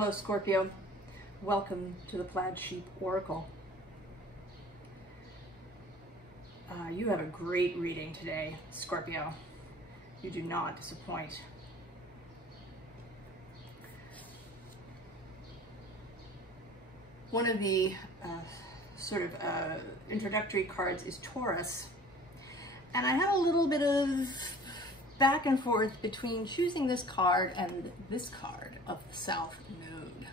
Hello Scorpio, welcome to the Plaid Sheep Oracle. You have a great reading today, Scorpio. You do not disappoint. One of the introductory cards is Taurus, and I had a little bit of back and forth between choosing this card and this card of the South Node.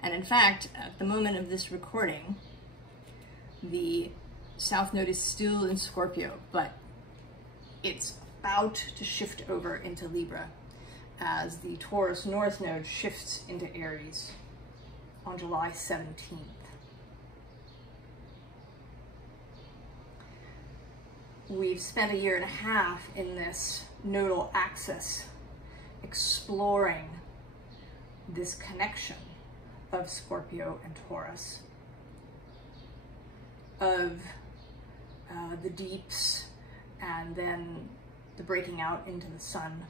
And in fact, at the moment of this recording, the South Node is still in Scorpio, but it's about to shift over into Libra as the Taurus North Node shifts into Aries on July 17th. We've spent a year and a half in this nodal axis exploring this connection of Scorpio and Taurus, of the deeps and then the breaking out into the sun,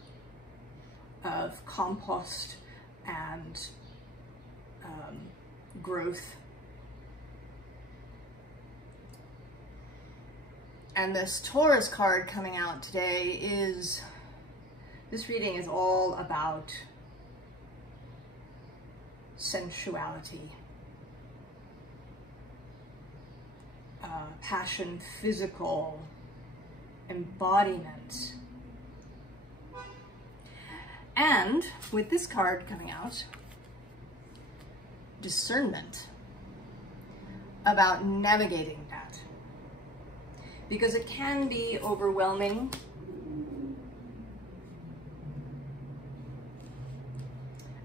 of compost and growth. And this Taurus card coming out today this reading is all about sensuality, passion, physical embodiment. And with this card coming out, discernment, about navigating that. Because it can be overwhelming.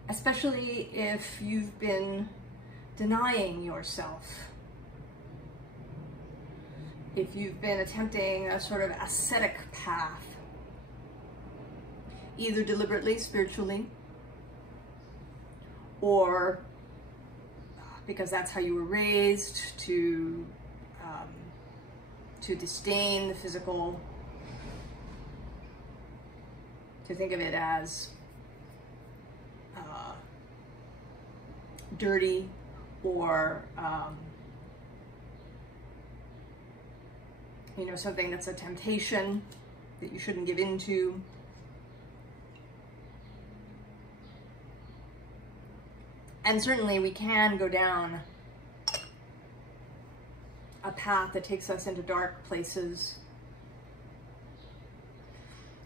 Especially if you've been denying yourself. If you've been attempting a sort of ascetic path, either deliberately, spiritually, or because that's how you were raised, to disdain the physical, to think of it as dirty, or something that's a temptation that you shouldn't give into. And certainly we can go down a path that takes us into dark places.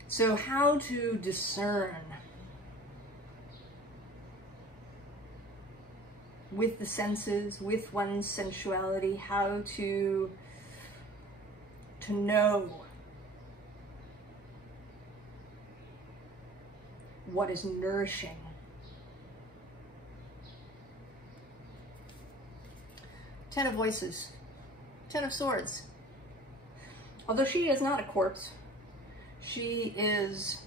So how to discern with the senses, with one's sensuality, how to know what is nourishing. Ten of Voices, Ten of Swords. Although she is not a corpse, she is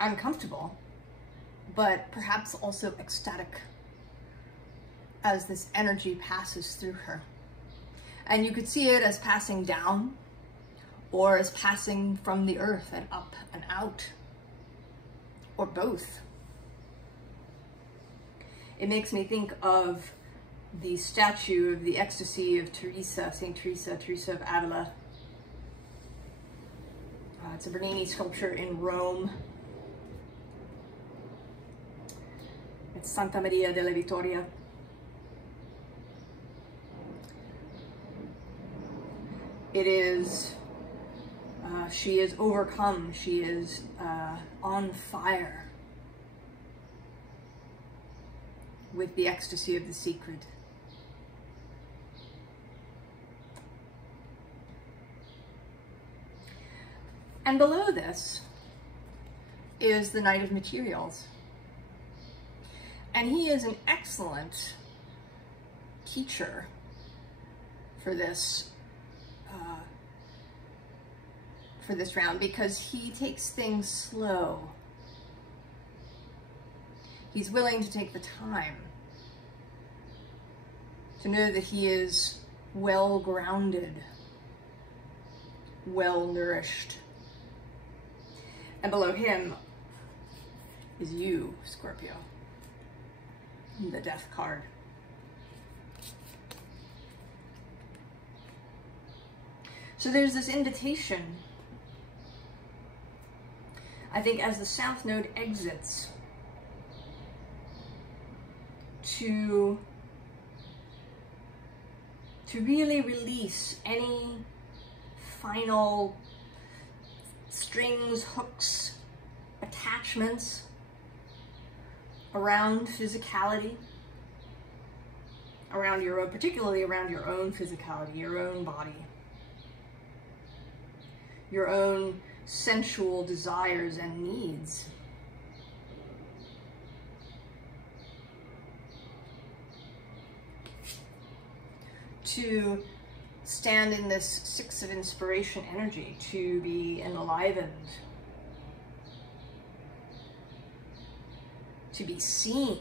uncomfortable, but perhaps also ecstatic as this energy passes through her. And you could see it as passing down, or as passing from the earth and up and out, or both. It makes me think of the statue of the ecstasy of Teresa, Saint Teresa, Teresa of Avila. It's a Bernini sculpture in Rome. It's Santa Maria della Vittoria. It is, she is overcome, she is on fire with the ecstasy of the secret. And below this is the Knight of Materials. And he is an excellent teacher for this round, because he takes things slow. He's willing to take the time to know that he is well grounded, well nourished. And below him is you, Scorpio. The Death card. So there's this invitation, I think, as the South Node exits, to really release any final strings, hooks, attachments around physicality, around your own, particularly around your own physicality, your own body, your own sensual desires and needs. To stand in this Six of Inspiration energy, to be enlivened, to be seen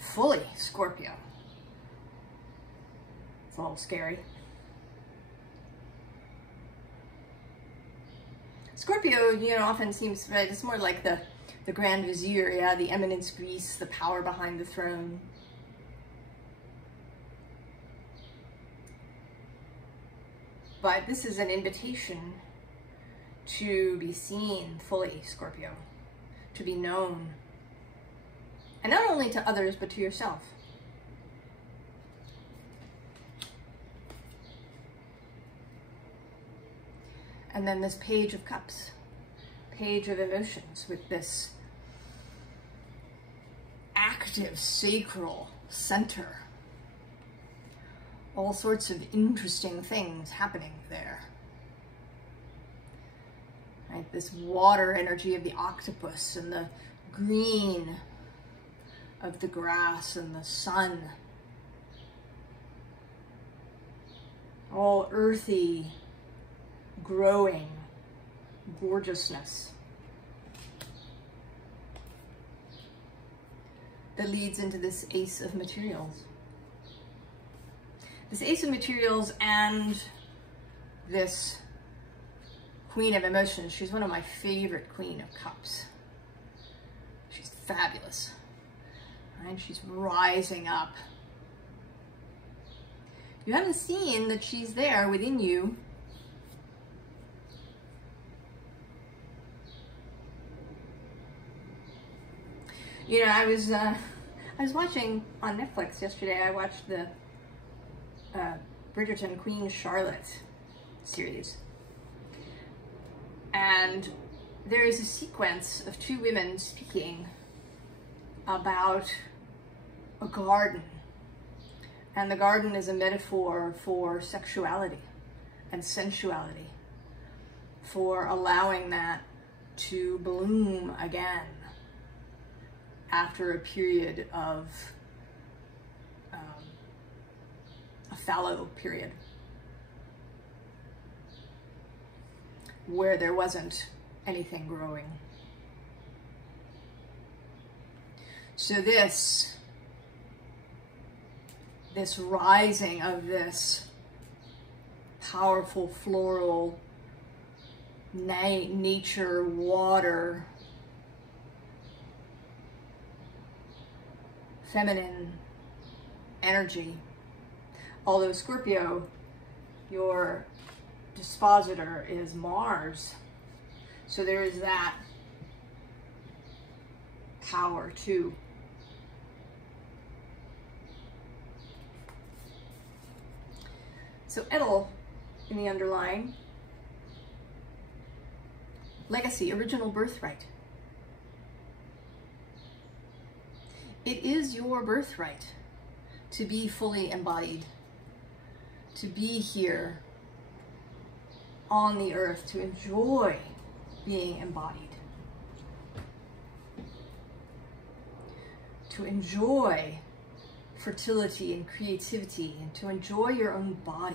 fully, Scorpio. It's a little scary. Scorpio, you know, often seems, it's more like the Grand Vizier, yeah, the eminence grise, the power behind the throne. But this is an invitation to be seen fully, Scorpio, to be known. And not only to others, but to yourself. And then this Page of Cups, Page of Emotions, with this active sacral center. All sorts of interesting things happening there. Right? This water energy of the octopus and the green of the grass and the sun. All earthy, growing gorgeousness that leads into this Ace of Materials. This Ace of Materials and this Queen of Emotions. She's one of my favorite Queen of Cups. She's fabulous. And she's rising up. You haven't seen that she's there within you. You know, I was watching on Netflix yesterday. I watched the Bridgerton Queen Charlotte series, and there is a sequence of two women speaking about a garden, and the garden is a metaphor for sexuality and sensuality, for allowing that to bloom again after a period of a fallow period where there wasn't anything growing. So this rising of this powerful floral nature water feminine energy. Although Scorpio, your dispositor is Mars, so there is that power too. So Edel in the underlying, legacy, original birthright. It is your birthright to be fully embodied, to be here on the earth, to enjoy being embodied, to enjoy fertility and creativity, and to enjoy your own body.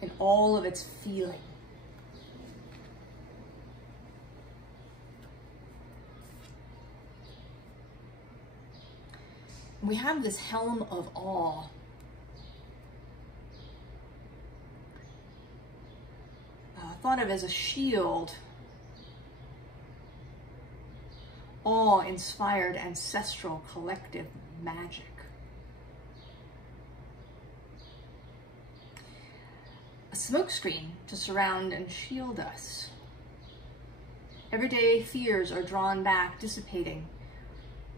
In all of its feeling. We have this helm of awe. thought of as a shield, awe-inspired ancestral collective magic. A smokescreen to surround and shield us. Everyday fears are drawn back, dissipating,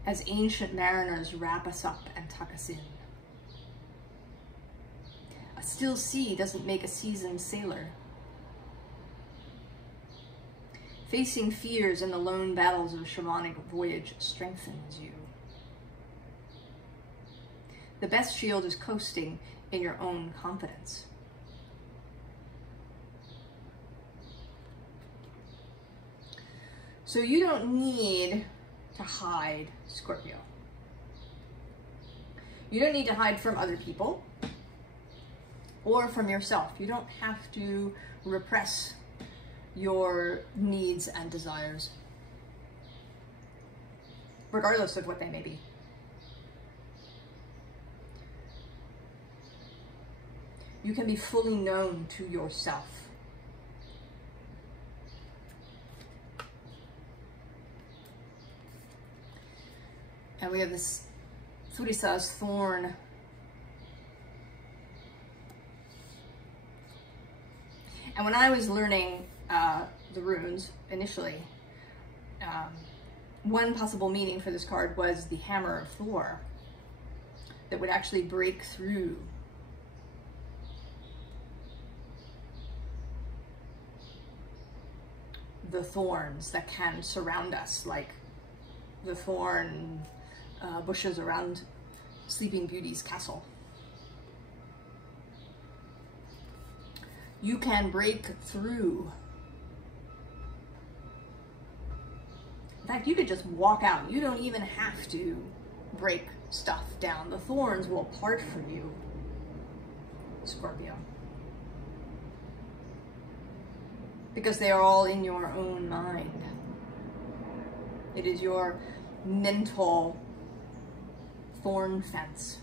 as ancient mariners wrap us up and tuck us in. A still sea doesn't make a seasoned sailor. Facing fears in the lone battles of a shamanic voyage strengthens you. The best shield is coasting in your own confidence. So you don't need to hide, Scorpio. You don't need to hide from other people or from yourself. You don't have to repress your needs and desires, regardless of what they may be. You can be fully known to yourself. And we have this Furisa's thorn. And when I was learning the runes initially, one possible meaning for this card was the hammer of Thor that would actually break through the thorns that can surround us, like the thorn bushes around Sleeping Beauty's castle. You can break through. In fact, you could just walk out. You don't even have to break stuff down. The thorns will part from you, Scorpio. Because they are all in your own mind. It is your mental thorn fence.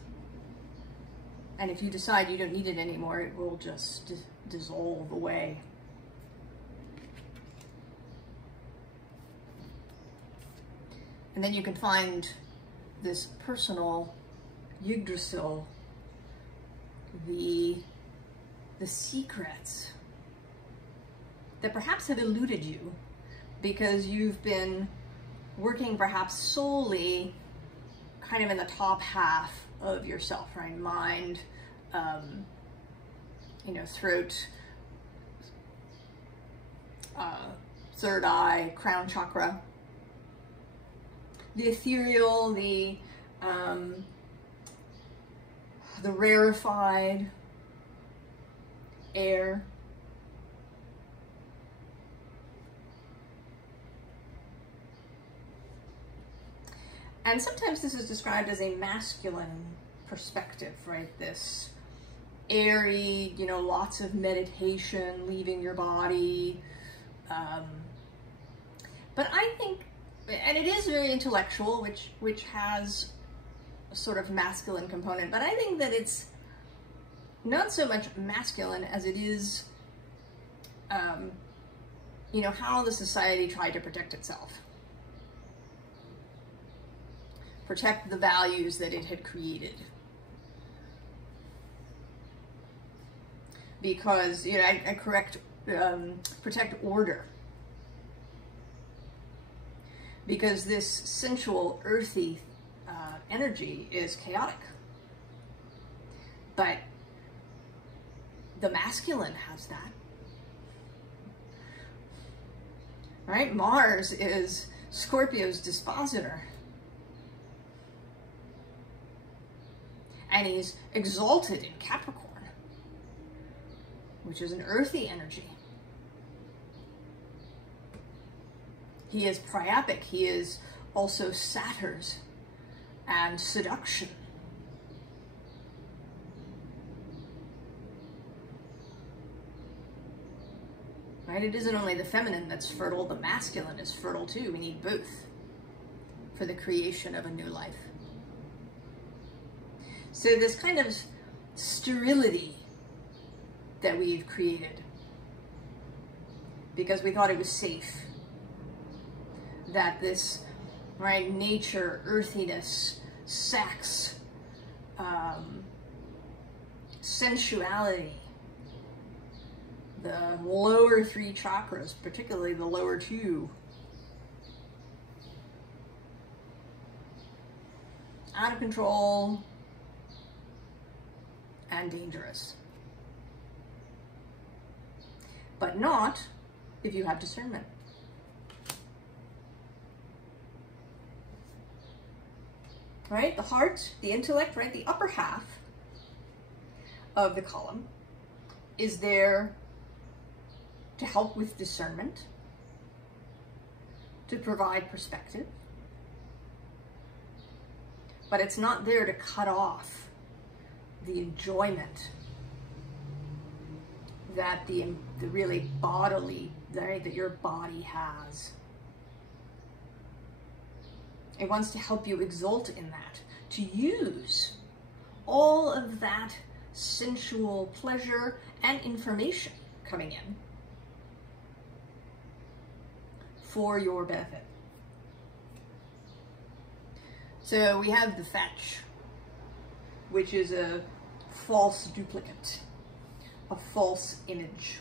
And if you decide you don't need it anymore, it will just dissolve away. And then you can find this personal Yggdrasil, the secrets that perhaps have eluded you because you've been working perhaps solely kind of in the top half of yourself, right? Mind, throat, third eye, crown chakra, the ethereal, the rarefied air. And sometimes this is described as a masculine perspective, right? This airy, lots of meditation, leaving your body. But I think, and it is very intellectual, which has a sort of masculine component, but I think that it's not so much masculine as it is, how the society tried to protect itself. Protect the values that it had created. Because, protect order. Because this sensual, earthy energy is chaotic. But the masculine has that. Right? Mars is Scorpio's dispositor. And he's exalted in Capricorn, which is an earthy energy. He is priapic. He is also satyrs and seduction. Right? It isn't only the feminine that's fertile, the masculine is fertile too. We need both for the creation of a new life. So this kind of sterility that we've created because we thought it was safe. That this, right, nature, earthiness, sex, sensuality, the lower 3 chakras, particularly the lower 2, out of control and dangerous. But not if you have discernment. Right? The heart, the intellect, right? The upper half of the column is there to help with discernment, to provide perspective, but it's not there to cut off the enjoyment that the really bodily, right, that your body has. It wants to help you exult in that, to use all of that sensual pleasure and information coming in for your benefit. So we have the fetch, which is a false duplicate, a false image.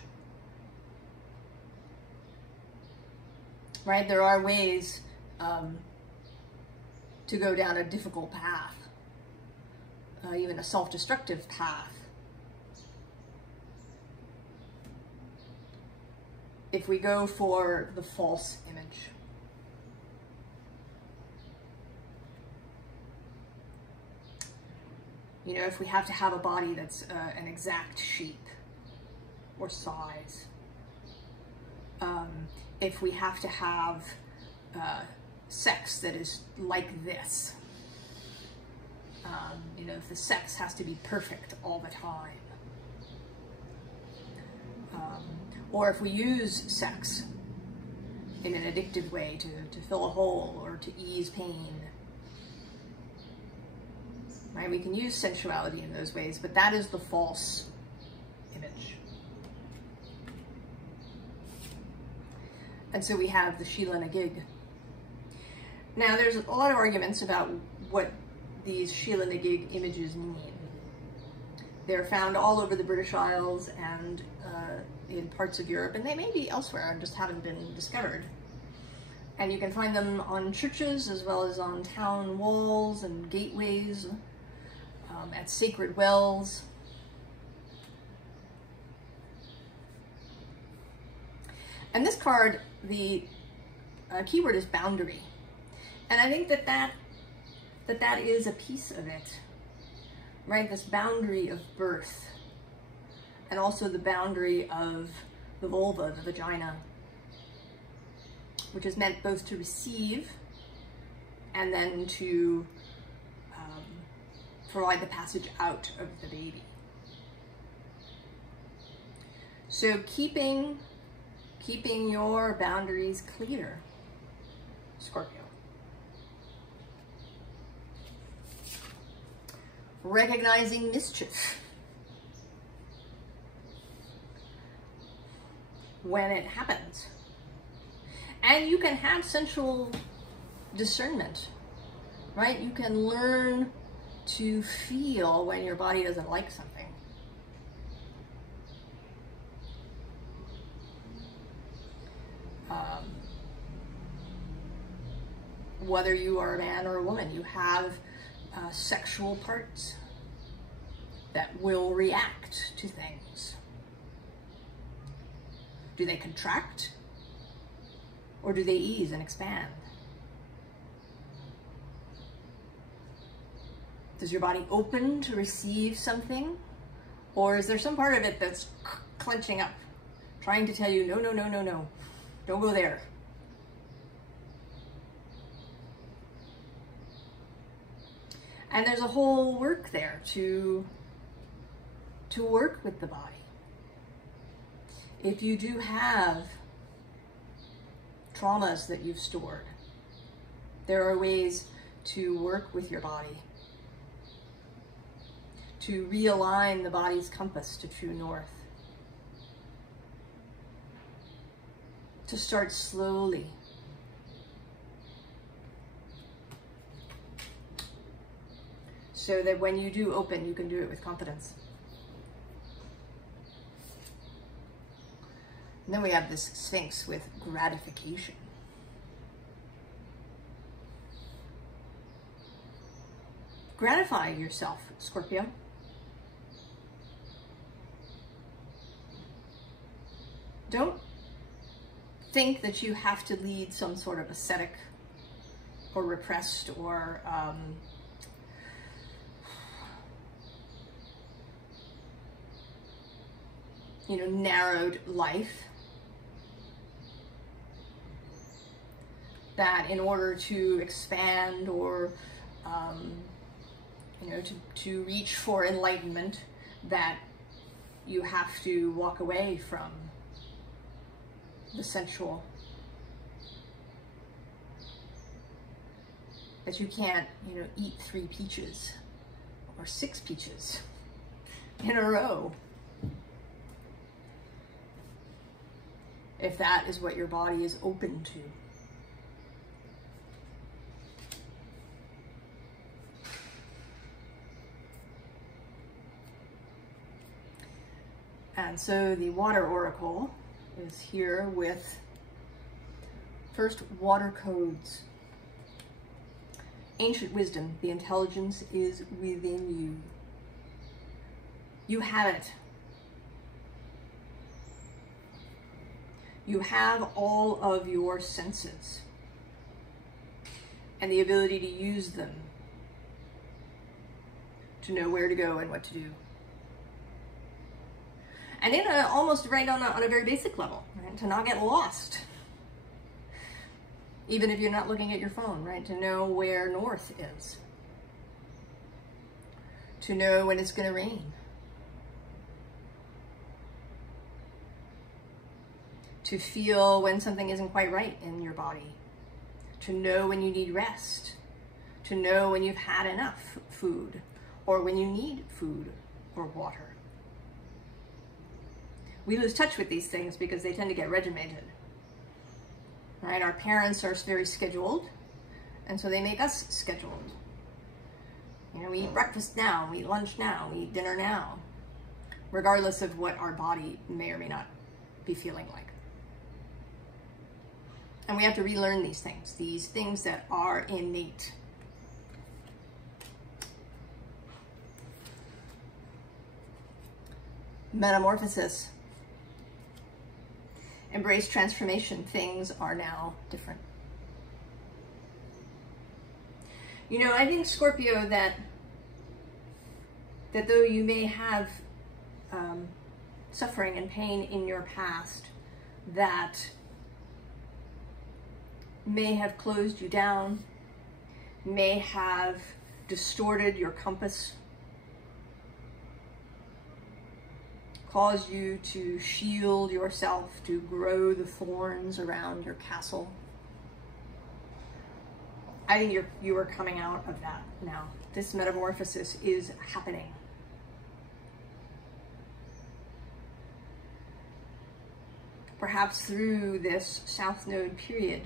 Right? There are ways to go down a difficult path, even a self-destructive path, if we go for the false image. You know, if we have to have a body that's an exact shape or size, if we have to have sex that is like this, you know, if the sex has to be perfect all the time, or if we use sex in an addictive way to fill a hole or to ease pain, right? We can use sensuality in those ways, but that is the false image. And so we have the Sheila and a gig. Now, there's a lot of arguments about what these Sheila and a gig images mean. They're found all over the British Isles and in parts of Europe, and they may be elsewhere and just haven't been discovered. And you can find them on churches as well as on town walls and gateways, at sacred wells. And this card, the keyword is boundary. And I think that is a piece of it, right? This boundary of birth, and also the boundary of the vulva, the vagina, which is meant both to receive and then to provide the passage out of the baby. So keeping your boundaries clear, Scorpio. Recognizing mischief when it happens. And you can have sensual discernment, right? You can learn to feel when your body doesn't like something. Whether you are a man or a woman, you have sexual parts that will react to things. Do they contract or do they ease and expand? Does your body open to receive something, or is there some part of it that's clenching up, trying to tell you, no, no, no, no, no, don't go there? And there's a whole work there to work with the body. If you do have traumas that you've stored, there are ways to work with your body, to realign the body's compass to true north. to start slowly. So that when you do open, you can do it with confidence. And then we have this Sphinx with gratification. Gratify yourself, Scorpio. Don't think that you have to lead some sort of ascetic or repressed or narrowed life. That in order to expand or to reach for enlightenment, that you have to walk away from the sensual. That you can't, eat 3 peaches or 6 peaches in a row. If that is what your body is open to. And so the water oracle is here with first water codes. Ancient wisdom, the intelligence is within you. You have it. You have all of your senses and the ability to use them to know where to go and what to do. And almost right on a very basic level, right? To not get lost. Even if you're not looking at your phone, right? To know where north is. To know when it's going to rain. To feel when something isn't quite right in your body. To know when you need rest. To know when you've had enough food or when you need food or water. We lose touch with these things because they tend to get regimented, right? Our parents are very scheduled, and so they make us scheduled. We eat breakfast now, we eat lunch now, we eat dinner now, regardless of what our body may or may not be feeling like. And we have to relearn these things that are innate. Metamorphosis. Embrace transformation. Things are now different. I think, Scorpio, that though you may have suffering and pain in your past that may have closed you down, may have distorted your compass, caused you to shield yourself, to grow the thorns around your castle. I think you are coming out of that now. This metamorphosis is happening. Perhaps through this South Node period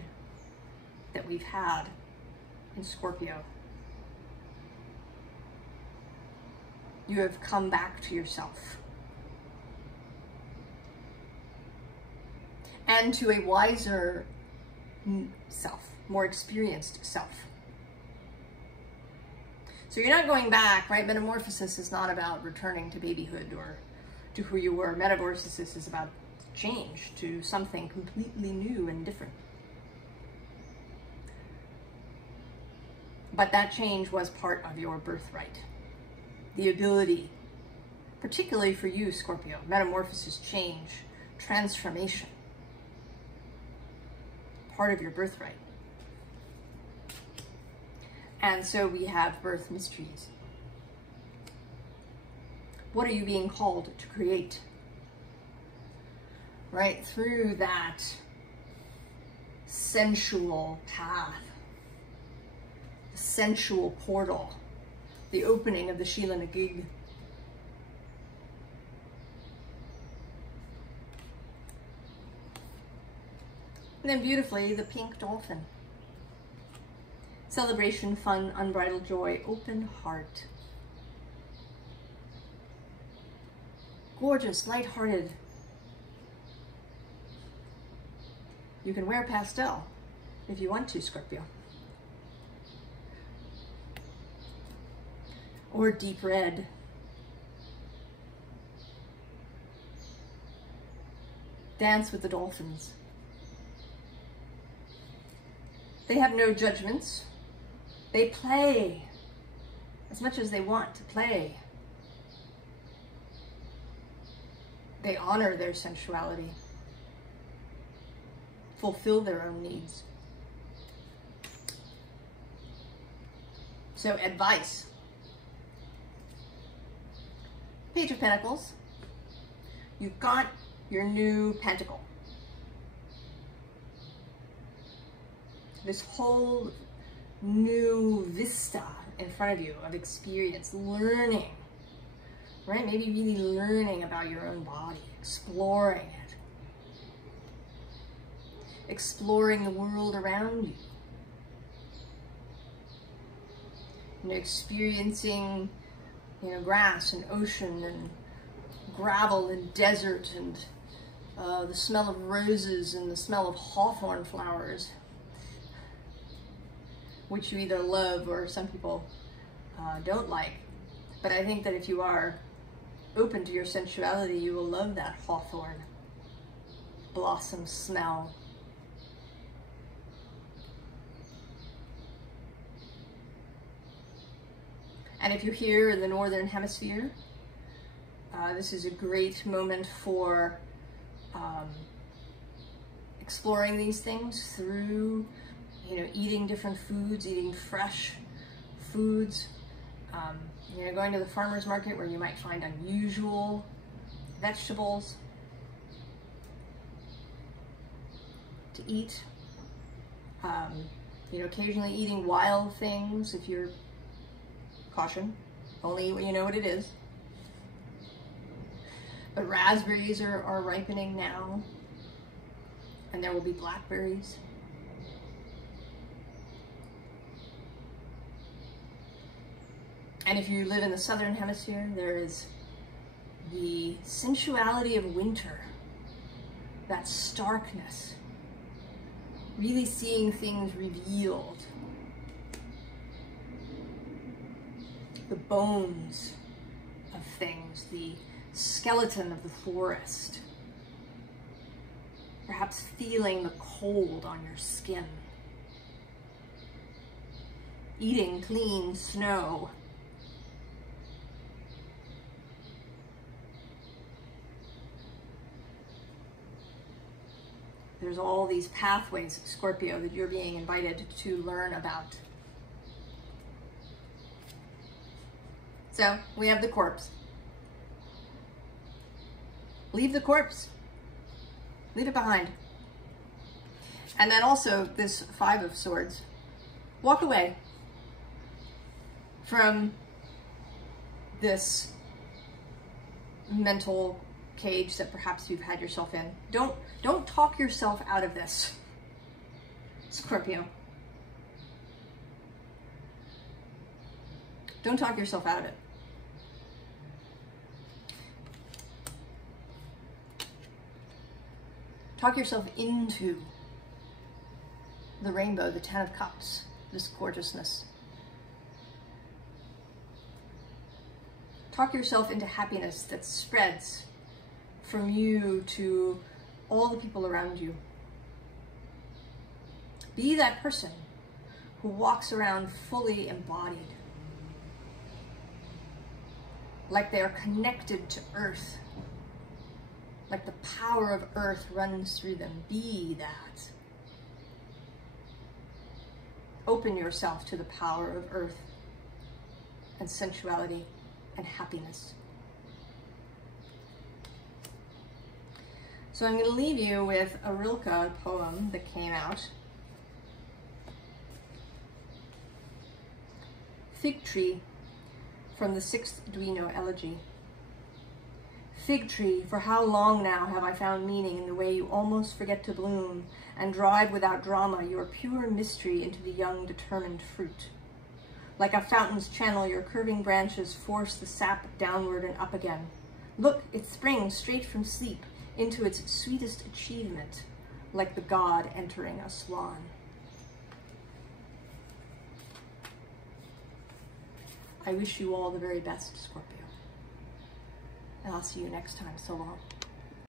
that we've had in Scorpio. You have come back to yourself. And to a wiser self, more experienced self. So you're not going back, right? Metamorphosis is not about returning to babyhood or to who you were. Metamorphosis is about change to something completely new and different. But that change was part of your birthright. The ability, particularly for you, Scorpio, metamorphosis, change, transformation. Part of your birthright. And so we have birth mysteries. What are you being called to create? Right through that sensual path, the sensual portal, the opening of the Sheila Nagig. And then beautifully, the pink dolphin. Celebration, fun, unbridled joy, open heart. Gorgeous, lighthearted. You can wear pastel if you want to, Scorpio. Or deep red. Dance with the dolphins. They have no judgments. They play as much as they want to play. They honor their sensuality, fulfill their own needs. So, advice. Page of Pentacles. You've got your new pentacle. This whole new vista in front of you of experience, learning, right? Maybe really learning about your own body, exploring it, exploring the world around you, experiencing, grass and ocean and gravel and desert and the smell of roses and the smell of hawthorn flowers, which you either love or some people don't like. But I think that if you are open to your sensuality, you will love that hawthorn blossom smell. And if you're here in the Northern Hemisphere, this is a great moment for exploring these things through eating different foods, eating fresh foods, going to the farmer's market where you might find unusual vegetables to eat, occasionally eating wild things if you're, caution, only when you know what it is. But raspberries are ripening now, and there will be blackberries. And if you live in the Southern Hemisphere, there is the sensuality of winter, that starkness, really seeing things revealed, the bones of things, the skeleton of the forest, perhaps feeling the cold on your skin, eating clean snow, there's all these pathways, Scorpio, that you're being invited to learn about. So we have the corpse. Leave the corpse. Leave it behind. And then also this Five of Swords. Walk away from this mental cage that perhaps you've had yourself in. Don't talk yourself out of this, Scorpio. Don't talk yourself out of it. Talk yourself into the rainbow, the Ten of Cups, this gorgeousness. Talk yourself into happiness that spreads from you to all the people around you. Be that person who walks around fully embodied, like they are connected to Earth, like the power of Earth runs through them. Be that. Open yourself to the power of Earth and sensuality and happiness. So I'm going to leave you with a Rilke poem that came out. Fig Tree, from the 6th Duino Elegy. Fig tree, for how long now have I found meaning in the way you almost forget to bloom and drive without drama your pure mystery into the young determined fruit. Like a fountain's channel, your curving branches force the sap downward and up again. Look, it springs straight from sleep into its sweetest achievement, like the god entering a swan. I wish you all the very best, Scorpio. And I'll see you next time. So long.